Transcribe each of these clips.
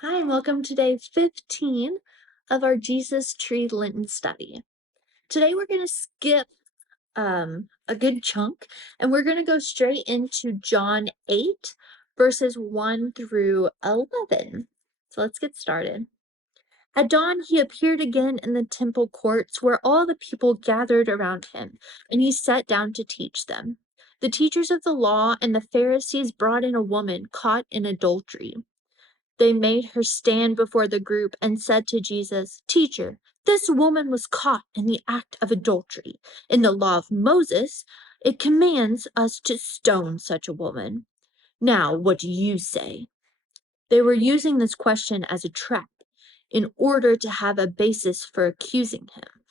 Hi, and welcome to day 15 of our Jesus Tree Lenten study. Today we're going to skip a good chunk and we're going to go straight into John 8, verses 1 through 11. So let's get started. At dawn, he appeared again in the temple courts where all the people gathered around him, and he sat down to teach them. The teachers of the law and the Pharisees brought in a woman caught in adultery. They made her stand before the group and said to Jesus, "Teacher, this woman was caught in the act of adultery. In the law of Moses, it commands us to stone such a woman. Now, what do you say?" They were using this question as a trap in order to have a basis for accusing him.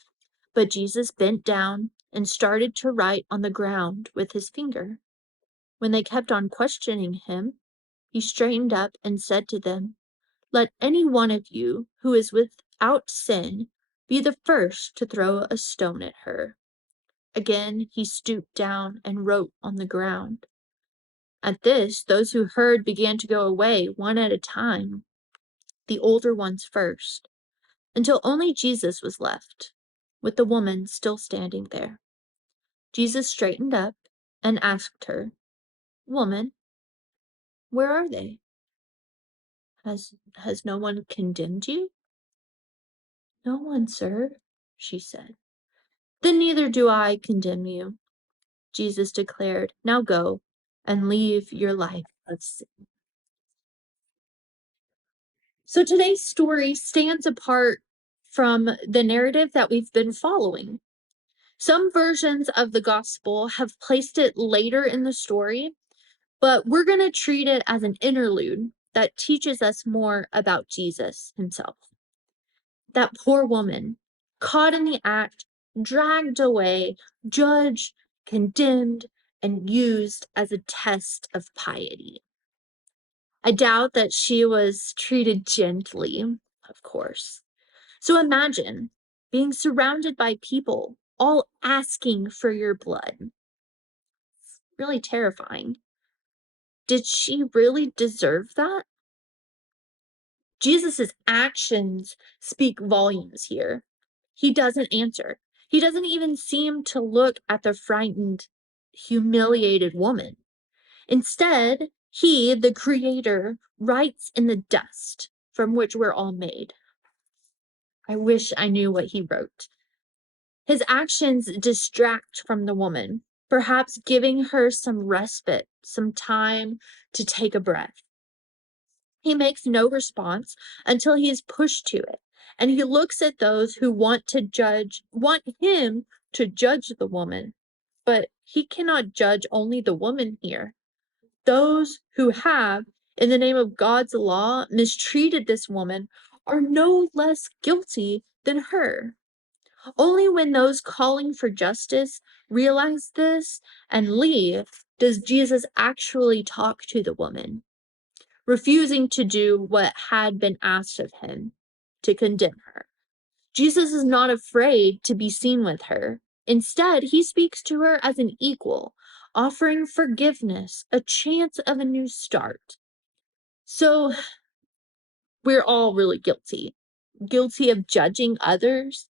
But Jesus bent down and started to write on the ground with his finger. When they kept on questioning him, he straightened up and said to them, "Let any one of you who is without sin be the first to throw a stone at her." Again he stooped down and wrote on the ground. At this, those who heard began to go away one at a time, the older ones first, until only Jesus was left, with the woman still standing there. Jesus straightened up and asked her, "Woman, where are they? Has no one condemned you?" "No one, sir," she said. "Then neither do I condemn you," Jesus declared. "Now go and leave your life of sin." So today's story stands apart from the narrative that we've been following. Some versions of the gospel have placed it later in the story, but we're going to treat it as an interlude that teaches us more about Jesus himself. That poor woman, caught in the act, dragged away, judged, condemned, and used as a test of piety. I doubt that she was treated gently, of course. So imagine being surrounded by people all asking for your blood. It's really terrifying. Did she really deserve that? Jesus' actions speak volumes here. He doesn't answer. He doesn't even seem to look at the frightened, humiliated woman. Instead, he, the creator, writes in the dust from which we're all made. I wish I knew what he wrote. His actions distract from the woman, perhaps giving her some respite, some time to take a breath. He makes no response until he is pushed to it, and he looks at those who want him to judge the woman. But he cannot judge only the woman here. Those who have, in the name of God's law, mistreated this woman are no less guilty than her. Only when those calling for justice realize this and leave does Jesus actually talk to the woman, refusing to do what had been asked of him, to condemn her. Jesus is not afraid to be seen with her. Instead, he speaks to her as an equal, offering forgiveness, a chance of a new start. So we're all really guilty of judging others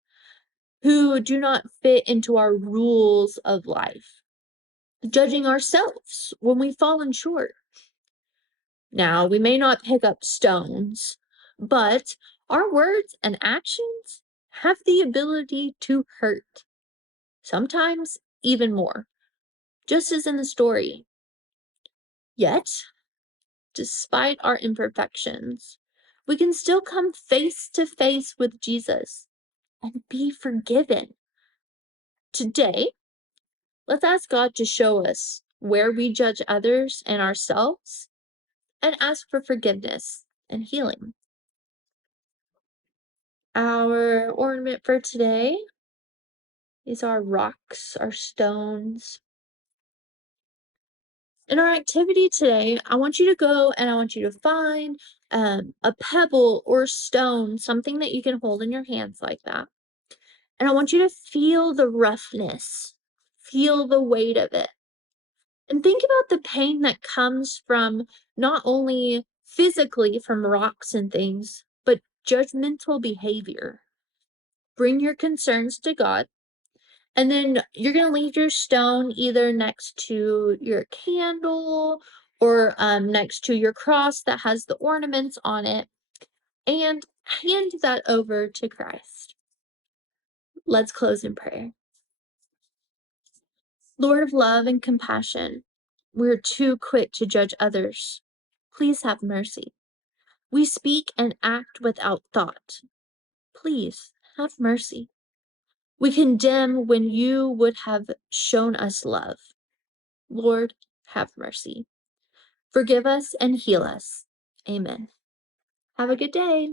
who do not fit into our rules of life, judging ourselves when we've fallen short. Now, we may not pick up stones, but our words and actions have the ability to hurt, sometimes even more, just as in the story. Yet, despite our imperfections, we can still come face to face with Jesus and be forgiven. Today, let's ask God to show us where we judge others and ourselves and ask for forgiveness and healing. Our ornament for today is our rocks, our stones. In our activity today, I want you to go and I want you to find a pebble or stone, something that you can hold in your hands like that. And I want you to feel the roughness, feel the weight of it. And think about the pain that comes from not only physically from rocks and things, but judgmental behavior. Bring your concerns to God, and then you're gonna leave your stone either next to your candle or next to your cross that has the ornaments on it, and hand that over to Christ. Let's close in prayer. Lord of love and compassion, we're too quick to judge others. Please have mercy. We speak and act without thought. Please have mercy. We condemn when you would have shown us love. Lord, have mercy. Forgive us and heal us. Amen. Have a good day.